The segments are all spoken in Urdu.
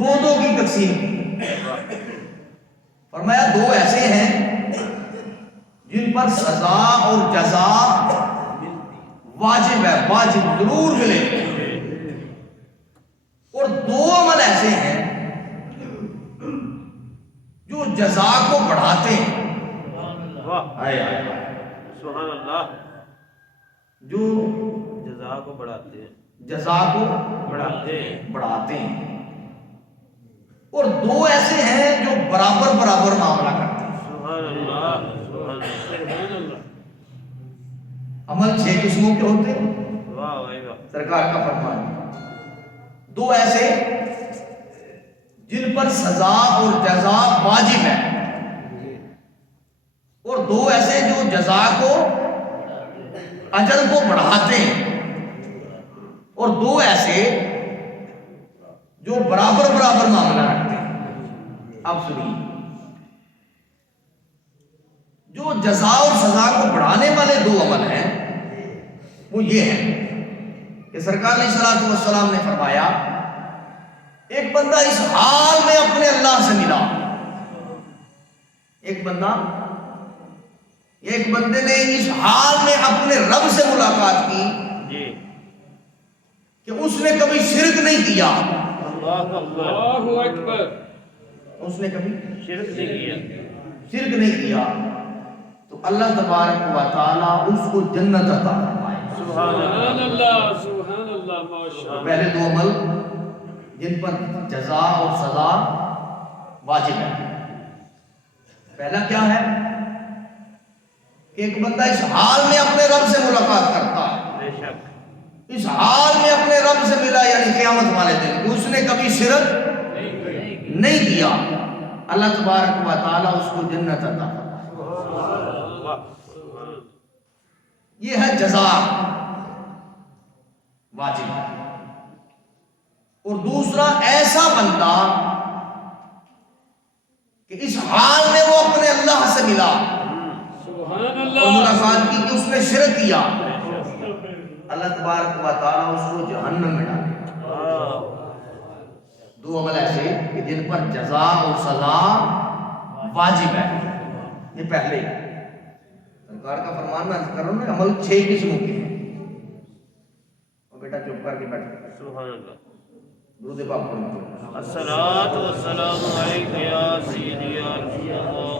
دو دو کی تقسیم کی. فرمایا دو ایسے ہیں جن پر سزا اور جزا واجب ہے، واجب ضرور ملے. اور دو عمل ایسے ہیں جو جزا کو بڑھاتے ہیں. سبحان اللہ. جو جزا کو بڑھاتے ہیں، جزا کو بڑھاتے ہیں. اور دو ایسے ہیں جو برابر برابر معاملہ کرتے ہیں. سبحان اللہ. سبحان اللہ. عمل 6 قسموں کے ہوتے ہیں. واہ واہ واہ. سرکار کا فرمان ہے. دو ایسے جن پر سزا اور جزا واجب ہے، اور دو ایسے جو جزا کو اجر کو بڑھاتے ہیں، اور دو ایسے جو برابر برابر معاملہ رکھتے ہیں. اب سنیے، جو جزا اور سزا کو بڑھانے والے دو عمل ہیں وہ یہ ہے کہ سرکار علیہ الصلوۃ والسلام نے فرمایا ایک بندہ اس حال میں اپنے اللہ سے ملا. ایک بندے نے اس حال میں اپنے رب سے ملاقات کی کہ اس نے کبھی شرک نہیں کیا. اللہ اکبر. اس نے کبھی شرک نہیں کیا تو اللہ تبارک و تعالیٰ اس کو جنت عطا فرمائے. سبحان اللہ. سبحان اللہ. ماشاءاللہ. پہلے دو عمل جن پر جزا اور سزا واجب ہے. پہلا کیا ہے کہ ایک بندہ اس حال میں اپنے رب سے ملاقات کرتا ہے، بے شک. اس حال میں اپنے رب سے ملا، یعنی قیامت والے دن کہ اس نے کبھی شرک نہیں کیا. اللہ تبارک و تعالیٰ اس کو جنت عطا فرمائے. یہ ہے جزا واجب. اور دوسرا ایسا بندہ کہ اس حال میں وہ اپنے اللہ سے ملا اور ملاقات کی کہ اس نے شرک کیا، اللہ تبارک و تعالیٰ اس کو جہنم میں ڈالے. دو عمل ایسے کہ جن پر جزا اور سزا واجب ہے. یہ پہلے سرکار کا فرمان میں کر رہا ہوں نا، عمل 6 قسموں کے ہیں. اور بیٹا چپ کر کے بیٹھ. سبحان اللہ. درود پاک پڑھو. الصلاۃ والسلام علیک یا سیدی یا رسول اللہ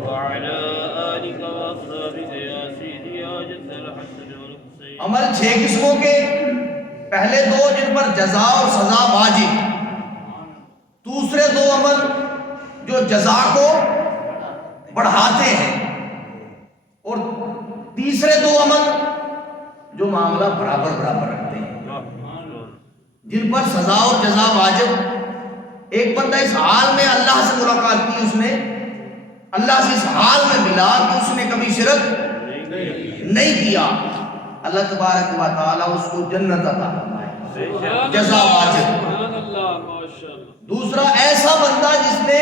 وعلی آلک واصحابک یا سیدی یا جد الحسن والحسین. عمل 6 قسموں کے. پہلے دو جن پر جزا اور سزا واجب، دوسرے دو عمل جو جزا کو بڑھاتے ہیں، اور تیسرے دو عمل جو معاملہ برابر برابر رکھتے ہیں. جن پر سزا اور جزا واجب، ایک بندہ اس حال میں اللہ سے ملاقات کی، اس نے اللہ سے اس حال میں ملا کہ اس نے کبھی شرک نہیں کیا، اللہ تبارک و تعالیٰ اس کو جنت عطا فرمائے. جزا واجب. دوسرا ایسا بندہ جس نے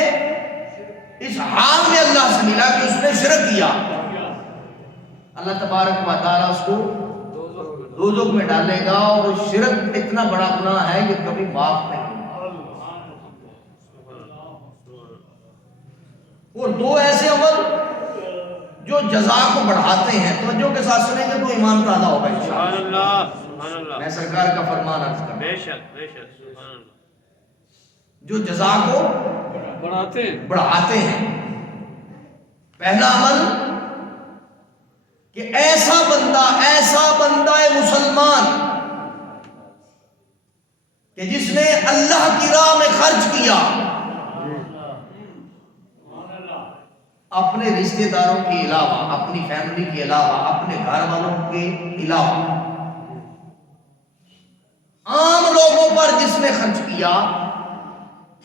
اس حال میں اللہ سے ملا کہ اس نے شرک کیا، اللہ تبارک و تعالیٰ اس کو دوزخ میں ڈالے گا. اور شرک اتنا بڑا گناہ ہے کہ کبھی معاف نہیں ہوگا. اور دو ایسے عمل جو جزا کو بڑھاتے ہیں. توجہ کے ساتھ سنیں گے تو ایمان تازہ ہوگا انشاءاللہ. میں سرکار کا فرمان عرض کرتا ہوں. بے شک بے شک. سبحان اللہ. جو جزا کو بڑھاتے ہیں. پہلا عمل کہ ایسا بندہ مسلمان کہ جس نے اللہ کی راہ میں خرچ کیا، اپنے رشتہ داروں کے علاوہ، اپنی فیملی کے علاوہ، اپنے گھر والوں کے علاوہ عام لوگوں پر جس نے خرچ کیا،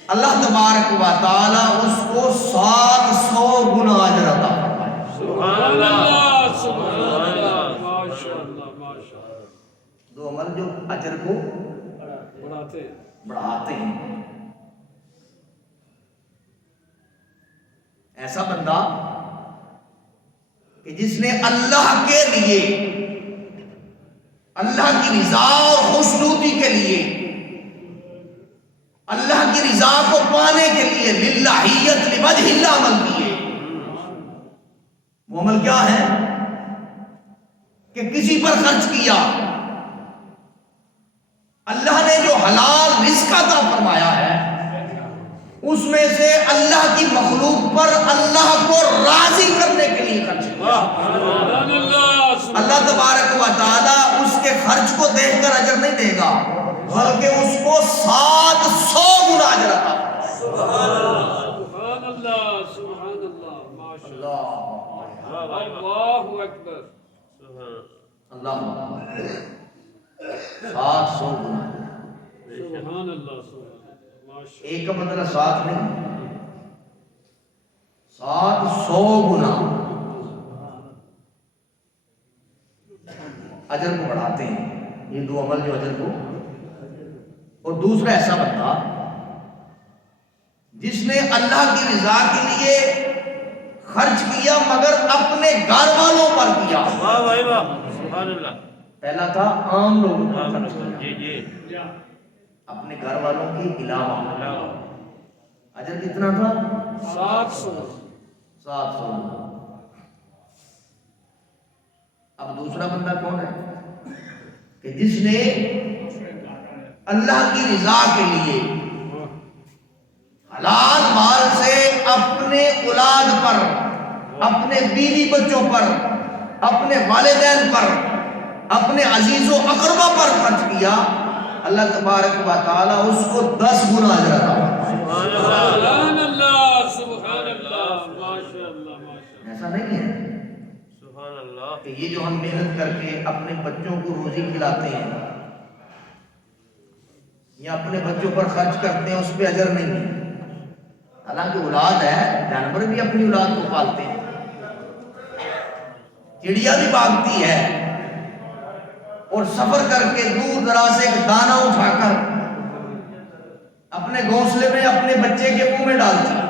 اللہ تبارک و تعالی اس کو 700 گنا اجر عطا فرمائے. سبحان اللہ. سبحان اللہ. ماشاءاللہ. ماشاءاللہ. دو عمل جو اجر کو بڑھاتے ہیں. ایسا بندہ کہ جس نے اللہ کے لیے، اللہ کی رضا اور خوشنودی کے لیے، اللہ کی رضا کو پانے کے لیے للہیت لوجہ اللہ عمل کیے. وہ عمل کیا ہے کہ کسی پر خرچ کیا. اللہ نے جو حلال رزق عطا فرمایا ہے اس میں سے اللہ کی مخلوق پر اللہ کو راضی کرنے کے لیے خرچ کیا. اللہ تبارک و تعالی اس کے خرچ کو دیکھ کر اجر نہیں دے گا بلکہ اس کو 700 گنا اجر عطا فرمائے. سبحان اللہ سبحان اللہ ماشاء اللہ اللہ اکبر اللہ 700 گنا. سبحان اللہ ماشاء ایک کا بدلہ 7 نہیں 700 گنا اجر کو بڑھاتے ہیں یہ دو عمل جو اجر کو. اور دوسرا ایسا بندہ جس نے اللہ کی رضا کے لیے خرچ کیا مگر اپنے گھر والوں پر کیا. واہ بھائی واہ سبحان اللہ. پہلا تھا عام لوگوں پر خرچ کیا جی جی اپنے گھر والوں کے علاوہ. اجر کتنا تھا 700. اب دوسرا بندہ کون ہے کہ جس نے اللہ کی رضا کے لیے حلال مال سے اپنے اولاد پر اپنے بیوی بچوں پر اپنے والدین پر اپنے عزیز و اقربا پر خرچ کیا اللہ تبارک و تعالی اس کو 10 گنا اجر عطا فرمائے. سبحان اللہ سبحان اللہ ماشاء اللہ. ایسا نہیں ہے سبحان اللہ. کہ یہ جو ہم محنت کر کے اپنے بچوں کو روزی کھلاتے ہیں یا اپنے بچوں پر خرچ کرتے ہیں اس پہ اجر نہیں ہے. حالانکہ اولاد ہے جانور بھی اپنی اولاد کو پالتے ہیں. چڑیا بھی بھاگتی ہے اور سفر کر کے دور دراز سے ایک دانہ اٹھا کر اپنے گھونسلے میں اپنے بچے کے منہ میں ڈالتی ہے.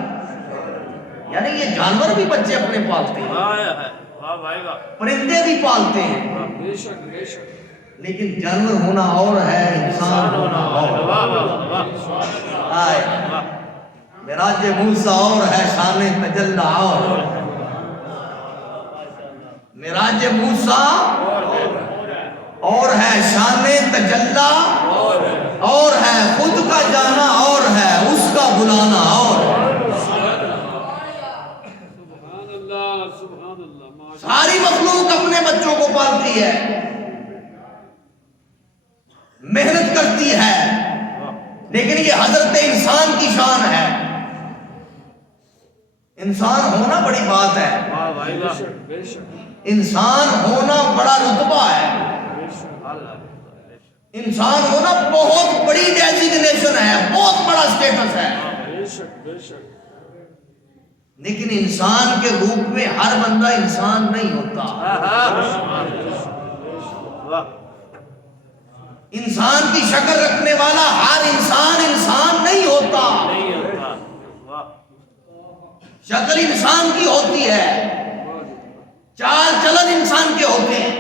یعنی یہ جانور بھی بچے اپنے پالتے ہیں واہ بھائی واہ. پرندے بھی پالتے ہیں بے شک بے شک. لیکن جانور ہونا اور ہے انسان ہونا اور. معراج موسیٰ اور ہے شان تجلی اور. معراج موسیٰ اور ہے شان تجلی اور ہے خود کا جانا اور ہے اس کا بلانا اور. سبحان اللہ سبحان اللہ ماشاء ساری مخلوق اپنے بچوں کو پالتی ہے محنت کرتی ہے لیکن یہ حضرت انسان کی شان ہے. انسان ہونا بڑی بات ہے. واہ بھائی واہ. بے شک انسان ہونا بڑا رتبہ ہے. انسان ہونا بہت بڑی ڈیزگنیشن ہے بہت بڑا سٹیٹس ہے. بے شک بے شک. لیکن انسان کے روپ میں ہر بندہ انسان نہیں ہوتا. انسان کی شکل رکھنے والا ہر انسان انسان نہیں ہوتا. شکل انسان کی ہوتی ہے چال چلن انسان کے ہوتے ہیں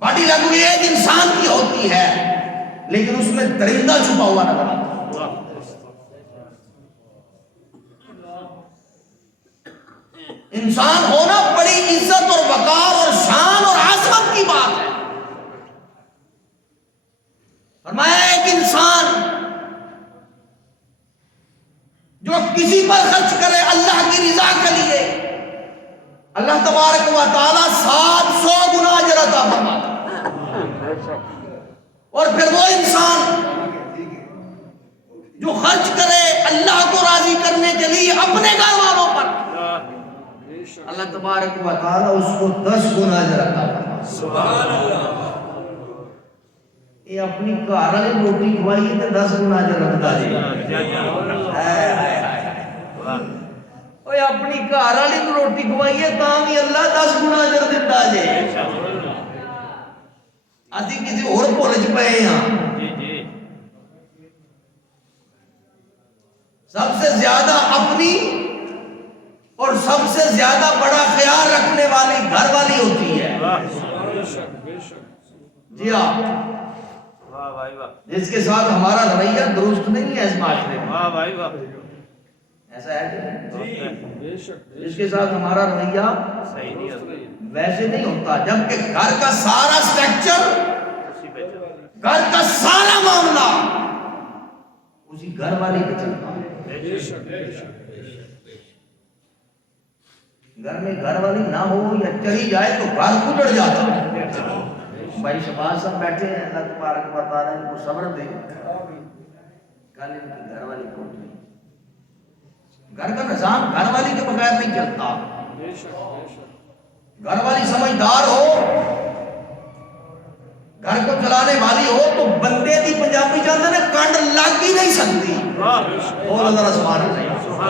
باڈی لینگویج انسان کی ہوتی ہے لیکن اس میں درندہ چھپا ہوا نظر آتا ہے. انسان ہونا بڑی عزت اور وقار اور شان اور عظمت کی بات ہے. فرمایا ایک انسان جو کسی پر خرچ کرے اللہ کی رضا کے لیے اللہ تبارک و تعالی 700 گنا اجر عطا فرماتا ہے. اور پھر وہ انسان جو خرچ کرے اللہ کو راضی کرنے کے لیے اپنے گھر والوں پر اللہ تبارک و تعالی اس کو 10 گنا اجر عطا فرماتا ہے. سبحان اللہ. یہ اپنی گھر والی روٹی کھوائیے تو 10 گنا اجر رکھتا جی. اوے اپنی گھر والی روٹی کھوائیے تاں بھی اللہ 10 گنا اجر دیتا جی. اسی کسی اور بھول چ پئے ہاں. سب سے زیادہ اپنی اور سب سے زیادہ بڑا خیال رکھنے والی گھر والی ہوتی ہے. بے شک بے شک. جی ہاں بھائی واہ جس کے ساتھ ہمارا رویہ درست نہیں ہے اس معاشرے میں، واہ بھائی واہ ایسا ہے کہ نہیں؟ بے شک بے جس کے ساتھ ہمارا رویہ صحیح نہیں ہوتا ویسے نہیں ہوتا، جبکہ گھر کا سارا سٹرکچر، اسی پہ چل گھر کا سارا معاملہ اسی گھر والی پہ چلتا ہے۔ بے شک بے شک گھر میں گھر والی نہ ہو یا چلی جائے تو گھر اجڑ جاتا ہے۔ بھائی شباز صاحب بیٹھے ہیں، اللہ تبارک و تعالیٰ ان کو صبر دے، کل ان کی گھر والی کو اٹھی، گھر کا نظام گھر والی کے بغیر نہیں چلتا۔ بے شک بے شک گھر والی سمجھدار ہو، گھر کو چلانے والی ہو تو بندے دی پنجابی جانتے نے کنڈ لگ ہی نہیں سکتی۔ واہ بول اللہ سبحان اللہ۔